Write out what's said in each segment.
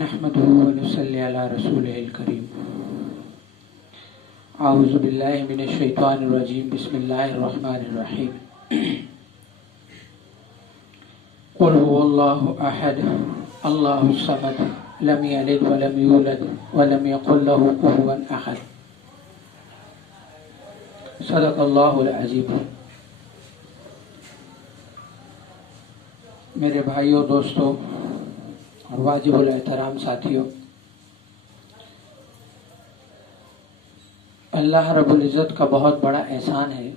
نحمده ونصلي على رسوله الكريم. اعوذ باللہ من الشیطان الرجیم. بسم اللہ الرحمن الرحیم. قل هو اللہ احد اللہ الصمد لم یلد ولم یولد ولم یکن له کفوا احد. صدق اللہ العظیم. میرے بھائیوں، دوستوں اور واجب الاحترام ساتھیوں، اللہ رب العزت کا بہت بڑا احسان ہے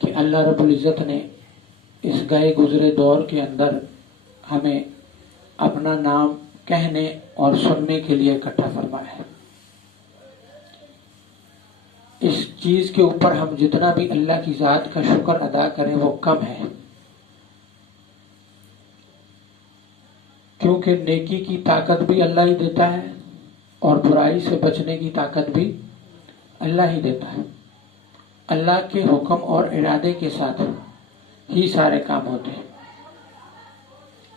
کہ اللہ رب العزت نے اس گئے گزرے دور کے اندر ہمیں اپنا نام کہنے اور سننے کے لیے اکٹھا فرمایا ہے. اس چیز کے اوپر ہم جتنا بھی اللہ کی ذات کا شکر ادا کریں وہ کم ہے، کیونکہ نیکی کی طاقت بھی اللہ ہی دیتا ہے اور برائی سے بچنے کی طاقت بھی اللہ ہی دیتا ہے. اللہ کے حکم اور ارادے کے ساتھ ہی سارے کام ہوتے ہیں.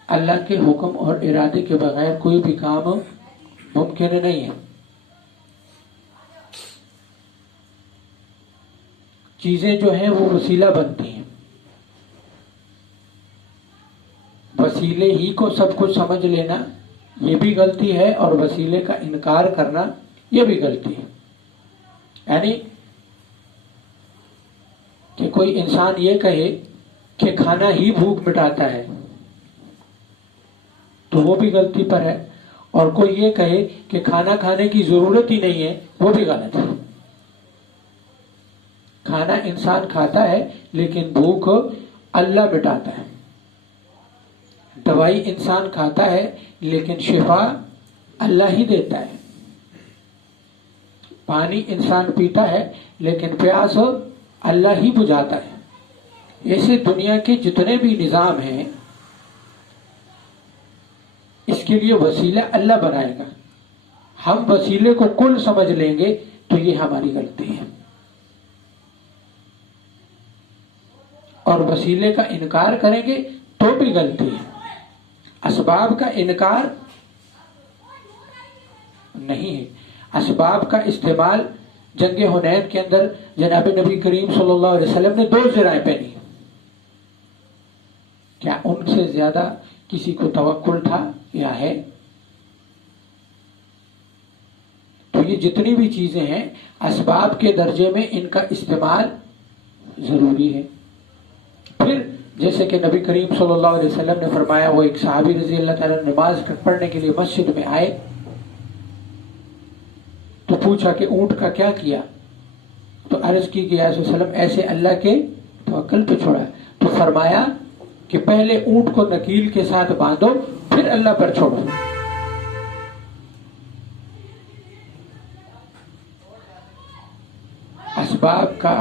اللہ کے حکم اور ارادے کے بغیر کوئی بھی کام ممکن نہیں ہے. چیزیں جو ہیں وہ وسیلہ بنتی ہیں. وسیلے ہی کو سب کچھ سمجھ لینا یہ بھی غلطی ہے، اور وسیلے کا انکار کرنا یہ بھی غلطی ہے. یعنی کہ کوئی انسان یہ کہے کہ کھانا ہی بھوک مٹاتا ہے تو وہ بھی غلطی پر ہے، اور کوئی یہ کہے کہ کھانا کھانے کی ضرورت ہی نہیں ہے وہ بھی غلط ہے. کھانا انسان کھاتا ہے لیکن بھوک اللہ مٹاتا ہے. دوائی انسان کھاتا ہے لیکن شفا اللہ ہی دیتا ہے. پانی انسان پیتا ہے لیکن پیاس اللہ ہی بجھاتا ہے. ایسے دنیا کے جتنے بھی نظام ہیں اس کے لیے وسیلہ اللہ بنائے گا. ہم وسیلے کو کل سمجھ لیں گے تو یہ ہماری غلطی ہے، اور وسیلے کا انکار کریں گے تو بھی غلطی ہے. اسباب کا انکار نہیں ہے. اسباب کا استعمال جنگ حنین کے اندر جناب نبی کریم صلی اللہ علیہ وسلم نے 2 ذرائع پہنی. کیا ان سے زیادہ کسی کو توکل تھا یا ہے؟ تو یہ جتنی بھی چیزیں ہیں اسباب کے درجے میں ان کا استعمال ضروری ہے. پھر جیسے کہ نبی کریم صلی اللہ علیہ وسلم نے فرمایا، وہ ایک صحابی رضی اللہ تعالیٰ نماز پڑھنے کے لیے مسجد میں آئے تو پوچھا کہ اونٹ کا کیا کیا؟ تو عرض کی کہ یا رسول اللہ وسلم ایسے اللہ کے توکل پہ چھوڑا. تو فرمایا کہ پہلے اونٹ کو نکیل کے ساتھ باندھو پھر اللہ پر چھوڑو. اسباب کا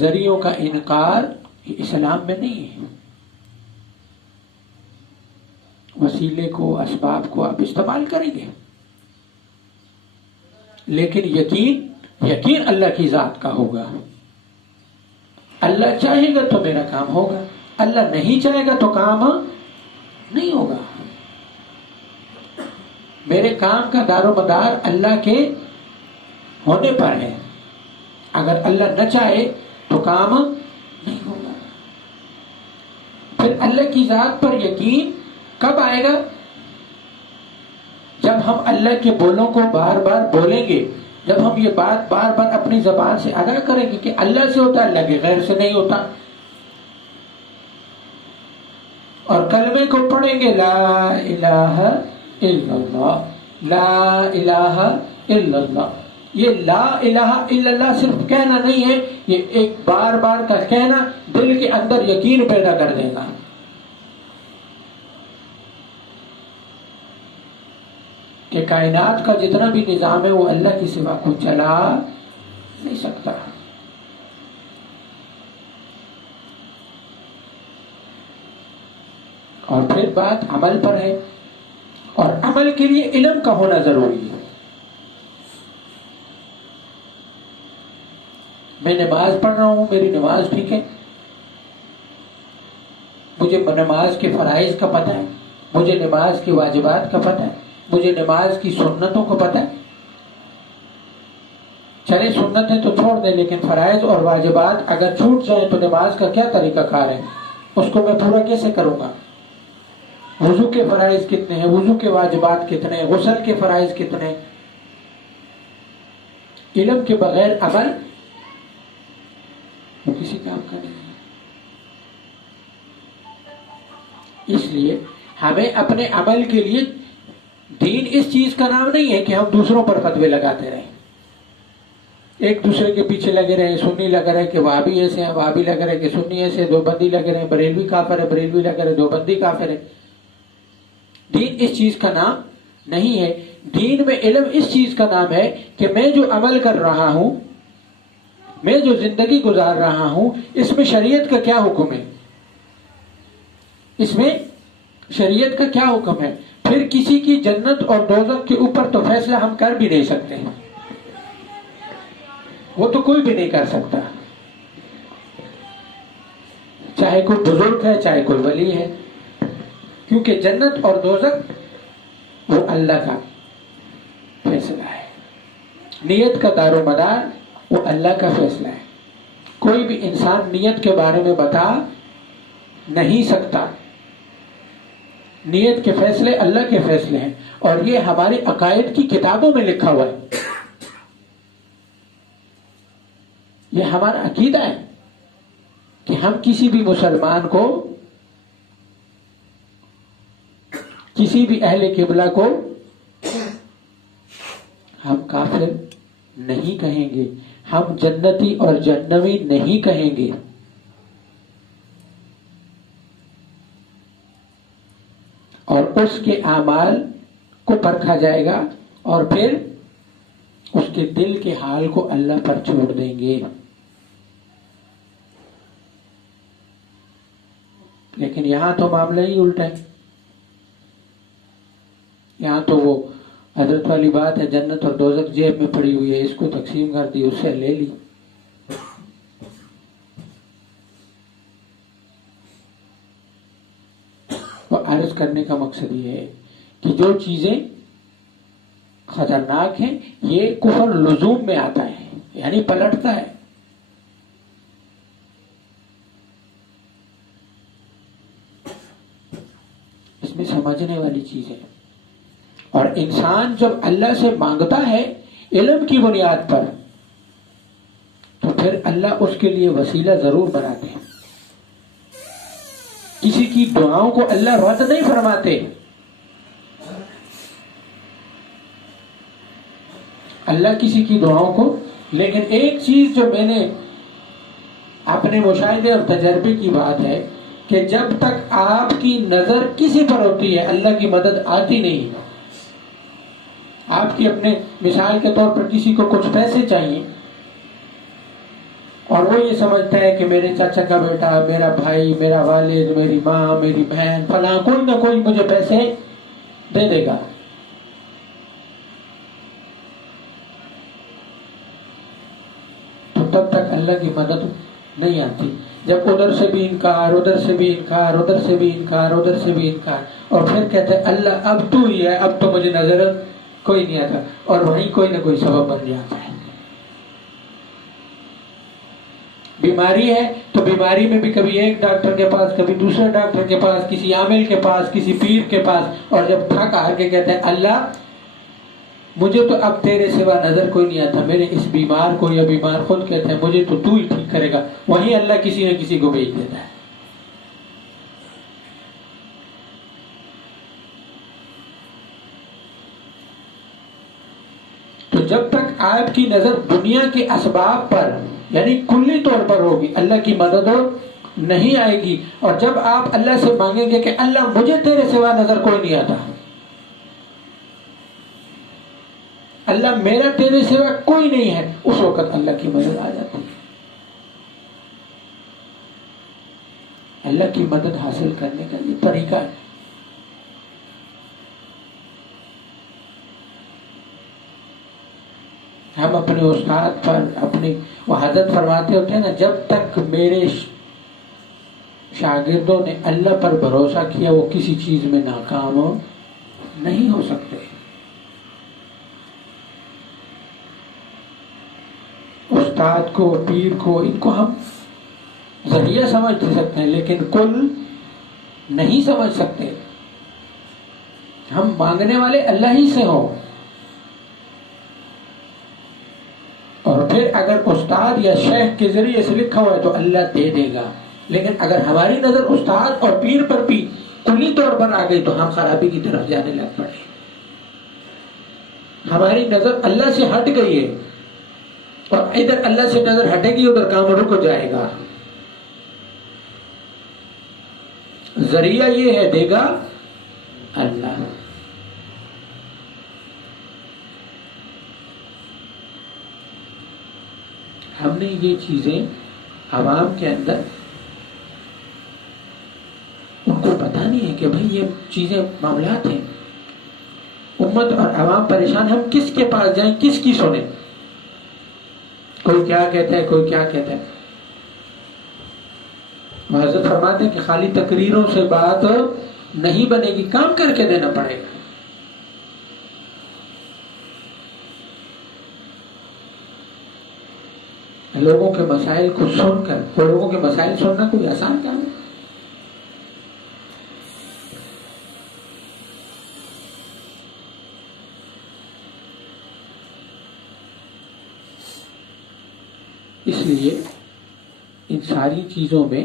ذریعوں کا انکار اسلام میں نہیں ہے. وسیلے کو اسباب کو آپ استعمال کریں گے لیکن یقین اللہ کی ذات کا ہوگا. اللہ چاہے گا تو میرا کام ہوگا، اللہ نہیں چاہے گا تو کام نہیں ہوگا. میرے کام کا دار و مدار اللہ کے ہونے پر ہے. اگر اللہ نہ چاہے تو کام نہیں ہوگا. پھر اللہ کی ذات پر یقین کب آئے گا؟ جب ہم اللہ کے بولوں کو بار بار بولیں گے، جب ہم یہ بات بار بار اپنی زبان سے ادا کریں گے کہ اللہ سے ہوتا ہے، اللہ کے غیر سے نہیں ہوتا. اور کلمے کو پڑھیں گے، لا الہ الا اللہ، لا الہ الا اللہ. یہ لا الہ الا اللہ صرف کہنا نہیں ہے، یہ ایک بار بار کا کہنا دل کے اندر یقین پیدا کر دے گا. کہ کائنات کا جتنا بھی نظام ہے وہ اللہ کی سوا کو چلا نہیں سکتا. اور پھر بات عمل پر ہے، اور عمل کے لیے علم کا ہونا ضروری ہے. میں نماز پڑھ رہا ہوں، میری نماز ٹھیک ہے، مجھے نماز کے فرائض کا پتہ ہے، مجھے نماز کی واجبات کا پتہ ہے، مجھے نماز کی سنتوں کو پتہ ہے. چلے سنتیں تو چھوڑ دیں، لیکن فرائض اور واجبات اگر چھوٹ جائیں تو نماز کا کیا طریقہ کار ہے، اس کو میں پورا کیسے کروں گا؟ وضو کے فرائض کتنے ہیں، وضو کے واجبات کتنے ہیں، غسل کے فرائض کتنے ہیں؟ علم کے بغیر عمل وہ کسی کام کا نہیں ہے. اس لیے ہمیں اپنے عمل کے لیے دین اس چیز کا نام نہیں ہے کہ ہم دوسروں پر فتوے لگاتے رہیں، ایک دوسرے کے پیچھے لگے رہے، سنی لگ رہے کہ وہابی ایسے ہیں، وہابی لگ رہے کہ سنی ایسے، دیوبندی لگ رہے بریلوی کافر ہے، بریلوی لگ رہے دیوبندی کافر ہے. دین اس چیز کا نام نہیں ہے. دین میں علم اس چیز کا نام ہے کہ میں جو عمل کر رہا ہوں، میں جو زندگی گزار رہا ہوں، اس میں شریعت کا کیا حکم ہے، اس میں شریعت کا کیا حکم ہے. پھر کسی کی جنت اور دوزخ کے اوپر تو فیصلہ ہم کر بھی نہیں سکتے ہیں، وہ تو کوئی بھی نہیں کر سکتا، چاہے کوئی بزرگ ہے چاہے کوئی ولی ہے، کیونکہ جنت اور دوزخ وہ اللہ کا فیصلہ ہے. نیت کا دار و مدار وہ اللہ کا فیصلہ ہے. کوئی بھی انسان نیت کے بارے میں بتا نہیں سکتا. نیت کے فیصلے اللہ کے فیصلے ہیں، اور یہ ہماری عقائد کی کتابوں میں لکھا ہوا ہے. یہ ہمارا عقیدہ ہے کہ ہم کسی بھی مسلمان کو، کسی بھی اہل قبلہ کو ہم کافر نہیں کہیں گے، ہم جنتی اور جہنمی نہیں کہیں گے. اور اس کے اعمال کو پرکھا جائے گا، اور پھر اس کے دل کے حال کو اللہ پر چھوڑ دیں گے. لیکن یہاں تو معاملہ ہی الٹا ہے. یہاں تو وہ حضرت والی بات ہے، جنت اور دوزخ جیب میں پڑی ہوئی ہے، اس کو تقسیم کر دی، اس سے لے لی. وہ عرض کرنے کا مقصد یہ ہے کہ جو چیزیں خطرناک ہیں یہ کفر لزوم میں آتا ہے، یعنی پلٹتا ہے. اس میں سمجھنے والی چیز ہے. اور انسان جب اللہ سے مانگتا ہے علم کی بنیاد پر، تو پھر اللہ اس کے لیے وسیلہ ضرور بناتے ہیں. کسی کی دعاؤں کو اللہ رد نہیں فرماتے. اللہ کسی کی دعاؤں کو، لیکن ایک چیز جو میں نے اپنے مشاہدے اور تجربے کی بات ہے کہ جب تک آپ کی نظر کسی پر ہوتی ہے اللہ کی مدد آتی نہیں. آپ کی اپنے مثال کے طور پر کسی کو کچھ پیسے چاہیے، اور وہ یہ سمجھتا ہے کہ میرے چاچا کا بیٹا، میرا بھائی، میرا والد، میری ماں، میری بہن، فلاں کوئی نہ کوئی مجھے پیسے دے دے گا. تو تب تک اللہ کی مدد نہیں آتی. جب ادھر سے بھی انکار، ادھر سے بھی انکار، ادھر سے بھی انکار، ادھر سے بھی انکار، اور پھر کہتے ہیں اللہ اب تو ہی ہے، اب تو مجھے نظر کوئی نہیں آتا، اور وہیں کوئی نہ کوئی سبب بن جاتا ہے. بیماری ہے تو بیماری میں بھی کبھی ایک ڈاکٹر کے پاس، کبھی دوسرے ڈاکٹر کے پاس، کسی عامل کے پاس، کسی پیر کے پاس، اور جب تھک ہار کے کہتے ہیں اللہ مجھے تو اب تیرے سوا نظر کوئی نہیں آتا، میرے اس بیمار کو، یا بیمار خود کہتے ہیں مجھے تو ہی ٹھیک کرے گا، وہیں اللہ کسی نہ کسی کو بھیج دیتا ہے. تو جب تک آپ کی نظر دنیا کے اسباب پر، یعنی کلی طور پر ہوگی، اللہ کی مدد نہیں آئے گی. اور جب آپ اللہ سے مانگیں گے کہ اللہ مجھے تیرے سوا نظر کوئی نہیں آتا، اللہ میرا تیرے سوا کوئی نہیں ہے، اس وقت اللہ کی مدد آ جاتی ہے. اللہ کی مدد حاصل کرنے کا یہ طریقہ ہے. ہم اپنے استاد پر اپنی وہ حضرت فرماتے ہوتے ہیں نا، جب تک میرے شاگردوں نے اللہ پر بھروسہ کیا وہ کسی چیز میں ناکام نہیں ہو سکتے. استاد کو، پیر کو، ان کو ہم ذریعہ سمجھ سکتے ہیں لیکن کل نہیں سمجھ سکتے. ہم مانگنے والے اللہ ہی سے ہوں. اور پھر اگر استاد یا شیخ کے ذریعے سے لکھا ہوا ہے تو اللہ دے دے گا. لیکن اگر ہماری نظر استاد اور پیر پر بھی کلی طور پر آ گئی تو ہم خرابی کی طرف جانے لگ پڑے. ہماری نظر اللہ سے ہٹ گئی ہے اور ادھر اللہ سے نظر ہٹے گی ادھر کام رک جائے گا. ذریعہ یہ ہے دے گا اللہ. ہم نے یہ چیزیں عوام کے اندر ان کو پتہ نہیں ہے کہ بھئی یہ چیزیں معاملات ہیں. امت اور عوام پریشان، ہم کس کے پاس جائیں، کس کی سنیں؟ کوئی کیا کہتا ہے، کوئی کیا کہتا ہے. حضرت فرماتے ہیں کہ خالی تقریروں سے بات نہیں بنے گی، کام کر کے دینا پڑے گا. لوگوں کے مسائل کو سن کر، لوگوں کے مسائل سننا کوئی آسان کام ہے؟ اس لیے ان ساری چیزوں میں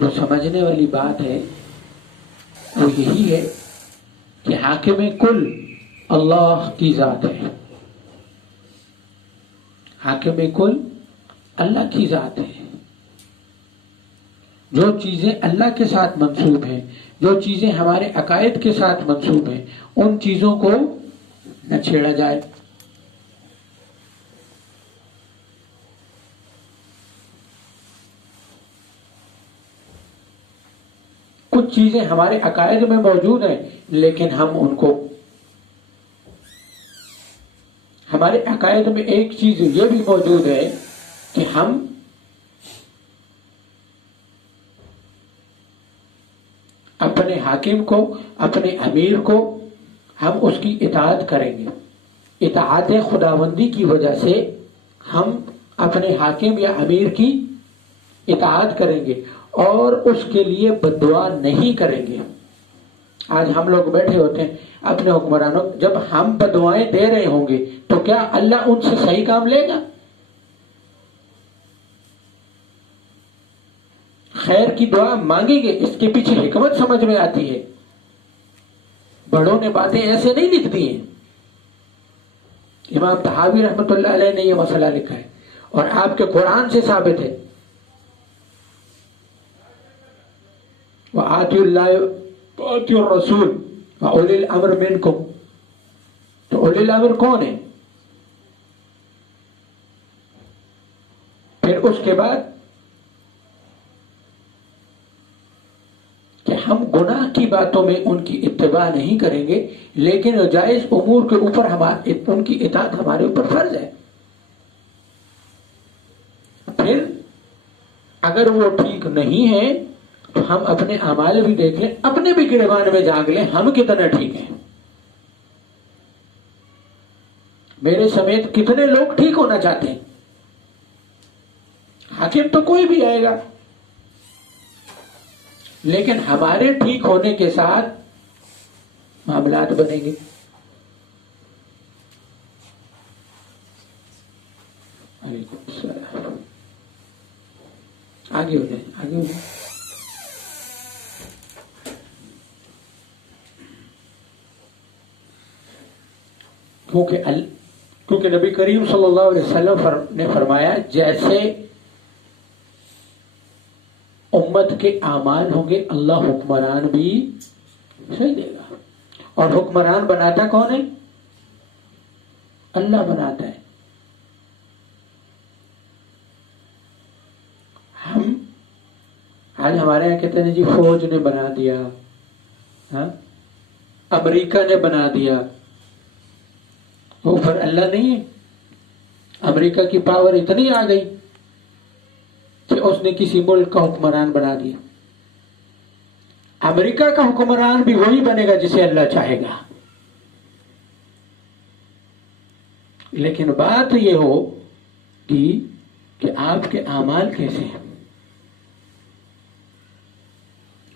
جو سمجھنے والی بات ہے وہ یہی ہے کہ حاکم کل اللہ کی ذات ہے. حاکم کل اللہ کی ذات ہے. جو چیزیں اللہ کے ساتھ منسوب ہیں، جو چیزیں ہمارے عقائد کے ساتھ منسوب ہیں، ان چیزوں کو نہ چھیڑا جائے. کچھ چیزیں ہمارے عقائد میں موجود ہیں لیکن ہم ان کو، ہمارے عقائد میں ایک چیز یہ بھی موجود ہے کہ ہم اپنے حاکم کو، اپنے امیر کو ہم اس کی اطاعت کریں گے. اطاعت خداوندی کی وجہ سے ہم اپنے حاکم یا امیر کی اطاعت کریں گے اور اس کے لیے بددعا نہیں کریں گے. آج ہم لوگ بیٹھے ہوتے ہیں اپنے حکمرانوں، جب ہم بددعائیں دے رہے ہوں گے تو کیا اللہ ان سے صحیح کام لے گا؟ خیر کی دعا مانگیں گے، اس کے پیچھے حکمت سمجھ میں آتی ہے. بڑوں نے باتیں ایسے نہیں لکھ دی ہیں. امام طحاوی رحمۃ اللہ علیہ نے یہ مسئلہ لکھا ہے اور آپ کے قرآن سے ثابت ہے. وَآتِوا اللَّهَ وَآتِوا الرَّسُولَ وَأُولِي الْأَمْرِ مِنْكُمْ. تو اولی الامر کون ہے؟ پھر اس کے بعد کہ ہم گناہ کی باتوں میں ان کی اتباع نہیں کریں گے لیکن جائز امور کے اوپر ان کی اطاعت ہمارے اوپر فرض ہے. پھر اگر وہ ٹھیک نہیں ہے تو ہم اپنے اعمال بھی دیکھیں، اپنے بھی گریبان میں جانگ لیں ہم کتنا ٹھیک ہیں. میرے سمیت کتنے لوگ ٹھیک ہونا چاہتے ہیں؟ حاکم تو کوئی بھی آئے گا لیکن ہمارے ٹھیک ہونے کے ساتھ معاملات بنیں گے. وعلیکم السلام. آگے ہو جائیں، آگے ہو جائیں. کیونکہ نبی کریم صلی اللہ علیہ وسلم نے فرمایا جیسے امت کے اعمال ہوں گے اللہ حکمران بھی صحیح دے گا. اور حکمران بناتا کون ہے؟ اللہ بناتا ہے. ہم آج ہمارے یہاں کہتے ہیں جی فوج نے بنا دیا، امریکہ نے بنا دیا. وہ پر اللہ نہیں ہے. امریکہ کی پاور اتنی آ گئی کہ اس نے کسی ملک کا حکمران بنا دیا. امریکہ کا حکمران بھی وہی بنے گا جسے اللہ چاہے گا. لیکن بات یہ ہوگی کہ آپ کے اعمال کیسے ہیں.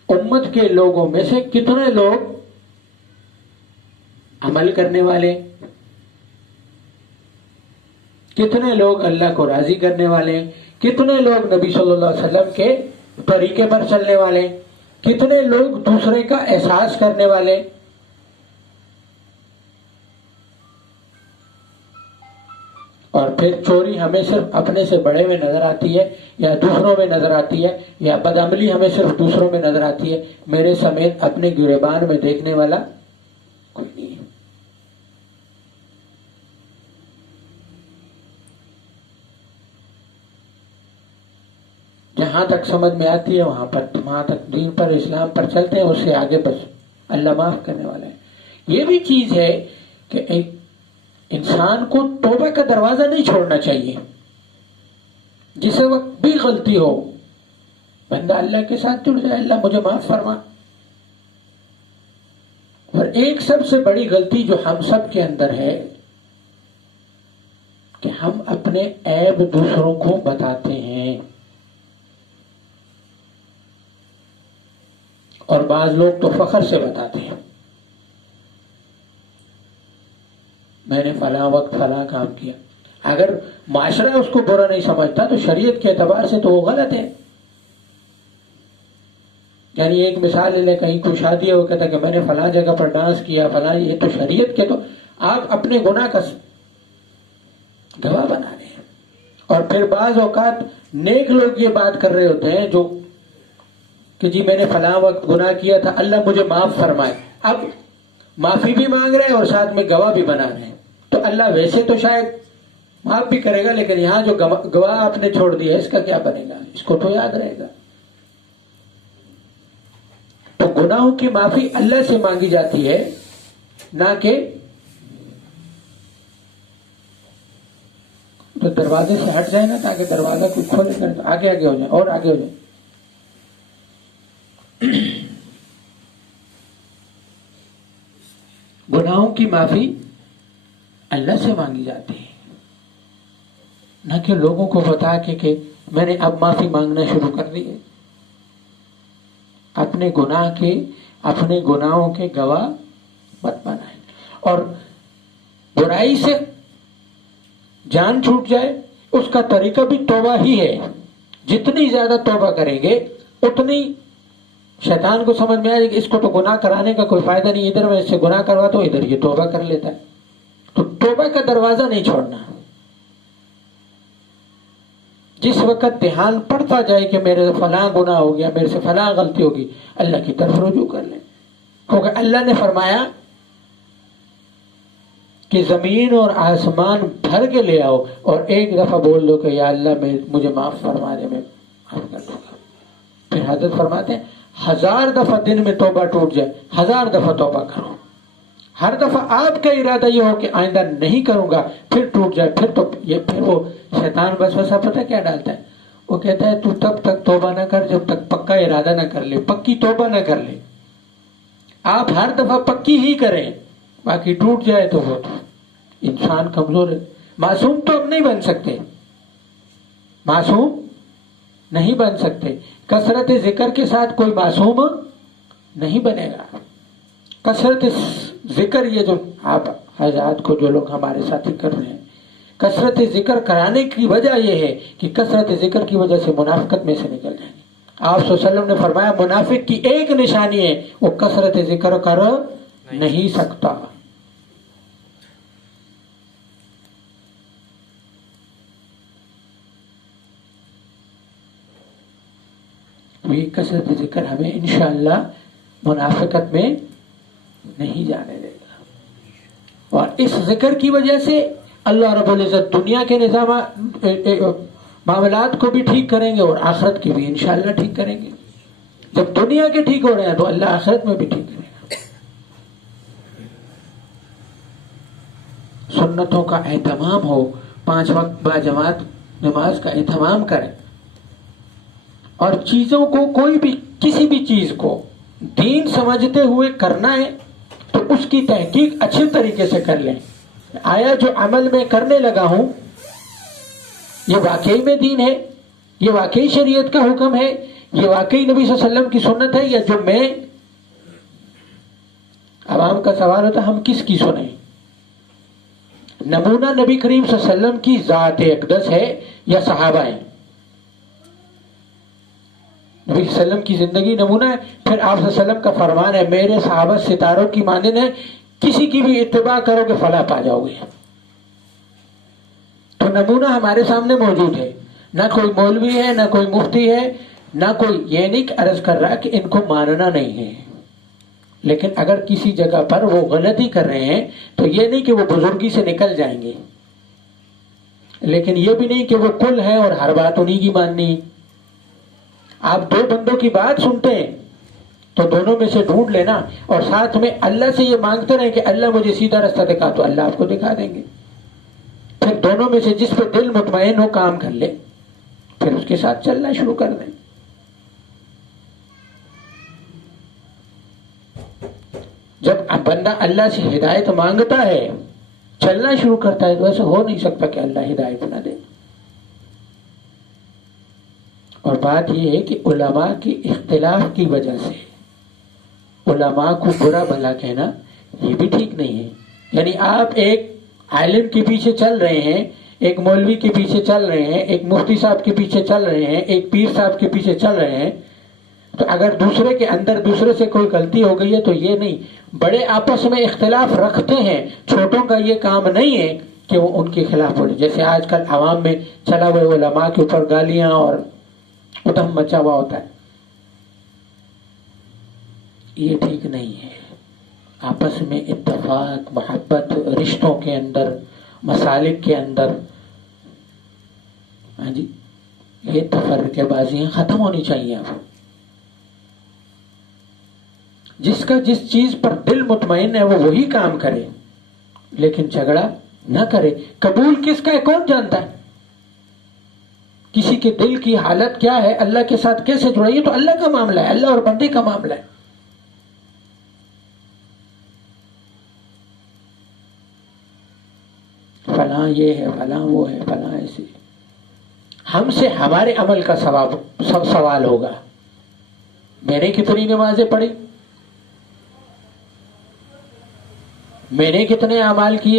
امت کے لوگوں میں سے کتنے لوگ عمل کرنے والے، کتنے لوگ اللہ کو راضی کرنے والے، کتنے لوگ نبی صلی اللہ علیہ وسلم کے طریقے پر چلنے والے، کتنے لوگ دوسرے کا احساس کرنے والے. اور پھر چوری ہمیں صرف اپنے سے بڑے میں نظر آتی ہے یا دوسروں میں نظر آتی ہے، یا بدعملی ہمیں صرف دوسروں میں نظر آتی ہے، میرے سمیت اپنے گریبان میں دیکھنے والا کوئی نہیں ہے. جہاں تک سمجھ میں آتی ہے وہاں تک دین پر، اسلام پر چلتے ہیں، اس سے آگے بس اللہ معاف کرنے والا ہے. یہ بھی چیز ہے کہ ایک انسان کو توبہ کا دروازہ نہیں چھوڑنا چاہیے. جس وقت بھی غلطی ہو بندہ اللہ کے ساتھ جڑ جائے، اللہ مجھے معاف فرما. اور ایک سب سے بڑی غلطی جو ہم سب کے اندر ہے کہ ہم اپنے عیب دوسروں کو بتاتے ہیں. اور بعض لوگ تو فخر سے بتاتے ہیں، میں نے فلاں وقت فلاں کام کیا. اگر معاشرہ اس کو برا نہیں سمجھتا تو شریعت کے اعتبار سے تو وہ غلط ہے. یعنی ایک مثال لے لیں، کہیں کوئی شادی ہے، وہ کہتا ہے کہ میں نے فلاں جگہ پر ڈانس کیا فلاں، یہ تو شریعت کے، تو آپ اپنے گناہ کا گواہ بنا رہے ہیں. اور پھر بعض اوقات نیک لوگ یہ بات کر رہے ہوتے ہیں جو کہ جی میں نے فلاں وقت گناہ کیا تھا، اللہ مجھے معاف فرمائے. اب معافی بھی مانگ رہے ہیں اور ساتھ میں گواہ بھی بنا رہے ہیں. تو اللہ ویسے تو شاید معاف بھی کرے گا، لیکن یہاں جو گواہ آپ نے چھوڑ دیا اس کا کیا بنے گا؟ اس کو تو یاد رہے گا. تو گناہوں کی معافی اللہ سے مانگی جاتی ہے، نہ کہ تو دروازے سے ہٹ جائے نا، تاکہ دروازہ کوئی کھولے کرے تو آگے آگے ہو جائے اور آگے ہو جائے. گناہوں کی معافی اللہ سے مانگی جاتی ہے، نہ کہ لوگوں کو بتا کے کہ میں نے اب معافی مانگنا شروع کر دی ہے. اپنے گناہوں کے گواہ مت بنائیں. اور برائی سے جان چھوٹ جائے اس کا طریقہ بھی توبہ ہی ہے. جتنی زیادہ توبہ کریں گے اتنی شیطان کو سمجھ میں آئے کہ اس کو تو گناہ کرانے کا کوئی فائدہ نہیں، ادھر میں اس سے گناہ کرواتا ہوں، ادھر یہ توبہ کر لیتا ہے. تو توبہ کا دروازہ نہیں چھوڑنا. جس وقت دھیان پڑتا جائے کہ میرے فلاں گناہ ہو گیا، میرے سے فلاں غلطی ہوگی، اللہ کی طرف رجوع کر لیں. کیونکہ اللہ نے فرمایا کہ زمین اور آسمان بھر کے لے آؤ اور ایک دفعہ بول دو کہ یا اللہ مجھے معاف فرما دے، میں معاف کر دوں گا. پھر حضرت فرماتے ہیں 1000 دفعہ دن میں توبہ ٹوٹ جائے، 1000 دفعہ توبہ کرو. ہر دفعہ آپ کا ارادہ یہ ہو کہ آئندہ نہیں کروں گا، پھر ٹوٹ جائے، پھر وہ شیطان وسوسہ پتہ کیا ڈالتا ہے؟ وہ کہتا ہے تو تب تک توبہ نہ کر جب تک پکا ارادہ نہ کر لے، پکی توبہ نہ کر لے. آپ ہر دفعہ پکی ہی کریں، باقی ٹوٹ جائے تو وہ انسان کمزور ہے. معصوم تو ہم نہیں بن سکتے، معصوم نہیں بن سکتے. کثرت ذکر کے ساتھ کوئی معصوم نہیں بنے گا. کثرت ذکر، یہ جو آپ حضرات کو جو لوگ ہمارے ساتھی کر رہے ہیں، کثرت ذکر کرانے کی وجہ یہ ہے کہ کثرت ذکر کی وجہ سے منافقت میں سے نکل جائیں گے. آپ صلی اللہ علیہ وسلم نے فرمایا منافق کی ایک نشانی ہے، وہ کثرت ذکر کر نہیں سکتا. یہ کثرت ذکر ہمیں انشاءاللہ منافقت میں نہیں جانے دے گا. اور اس ذکر کی وجہ سے اللہ رب العزت دنیا کے معاملات کو بھی ٹھیک کریں گے اور آخرت کی بھی انشاءاللہ ٹھیک کریں گے. جب دنیا کے ٹھیک ہو رہے ہیں تو اللہ آخرت میں بھی ٹھیک کرے گا. سنتوں کا اہتمام ہو، 5 وقت با جماعت نماز کا اہتمام کریں. اور چیزوں کو کوئی بھی کسی بھی چیز کو دین سمجھتے ہوئے کرنا ہے تو اس کی تحقیق اچھے طریقے سے کر لیں. آیا جو عمل میں کرنے لگا ہوں یہ واقعی میں دین ہے، یہ واقعی شریعت کا حکم ہے، یہ واقعی نبی صلی اللہ علیہ وسلم کی سنت ہے، یا جو میں عوام کا سوال ہوتا ہم کس کی سنیں؟ نمونہ نبی کریم صلی اللہ علیہ وسلم کی ذات اقدس ہے یا صحابہ ہیں؟ نبی صلی اللہ علیہ وسلم کی زندگی نمونہ ہے، پھر آپ صلی اللہ علیہ وسلم کا فرمان ہے میرے صحابہ ستاروں کی مانند ہیں، کسی کی بھی اتباع کرو کہ فلاح پا جاؤ گے. تو نمونہ ہمارے سامنے موجود ہے، نہ کوئی مولوی ہے، نہ کوئی مفتی ہے، نہ کوئی، یہ نہیں کہ عرض کر رہا کہ ان کو ماننا نہیں ہے، لیکن اگر کسی جگہ پر وہ غلطی کر رہے ہیں تو یہ نہیں کہ وہ بزرگی سے نکل جائیں گے، لیکن یہ بھی نہیں کہ وہ کل ہے اور ہر بات انہی کی ماننی. آپ دو بندوں کی بات سنتے ہیں تو دونوں میں سے ڈھونڈ لینا اور ساتھ میں اللہ سے یہ مانگتے رہیں کہ اللہ مجھے سیدھا راستہ دکھا، تو اللہ آپ کو دکھا دیں گے. پھر دونوں میں سے جس پہ دل مطمئن ہو کام کر لے، پھر اس کے ساتھ چلنا شروع کر دیں. جب بندہ اللہ سے ہدایت مانگتا ہے، چلنا شروع کرتا ہے، تو ایسا ہو نہیں سکتا کہ اللہ ہدایت نہ دے. اور بات یہ ہے کہ علماء کی اختلاف کی وجہ سے علماء کو برا بھلا کہنا یہ بھی ٹھیک نہیں ہے. یعنی آپ ایک عالم کے پیچھے چل رہے ہیں، ایک مولوی کے پیچھے چل رہے ہیں، ایک مفتی صاحب کے پیچھے چل رہے ہیں، ایک پیر صاحب کے پیچھے چل رہے ہیں، تو اگر دوسرے کے اندر دوسرے سے کوئی غلطی ہو گئی ہے تو یہ نہیں، بڑے آپس میں اختلاف رکھتے ہیں، چھوٹوں کا یہ کام نہیں ہے کہ وہ ان کے خلاف بولے. جیسے آج کل عوام میں چلا ہوا علماء کے اوپر گالیاں اور ادھم مچا ہوا ہوتا ہے، یہ ٹھیک نہیں ہے. آپس میں اتفاق، محبت، رشتوں کے اندر، مسالک کے اندر، ہاں جی، یہ تفرقے بازیاں ختم ہونی چاہیے. اب جس کا جس چیز پر دل مطمئن ہے وہ وہی کام کرے، لیکن جھگڑا نہ کرے. قبول کس کا ہے کون جانتا ہے؟ کسی کے دل کی حالت کیا ہے، اللہ کے ساتھ کیسے جڑا، یہ تو اللہ کا معاملہ ہے، اللہ اور بندے کا معاملہ ہے. فلاں یہ ہے، فلاں وہ ہے، فلاں ایسے، ہم سے ہمارے عمل کا سوال ہوگا. میں نے کتنی نمازیں پڑھی، میں نے کتنے اعمال کیے،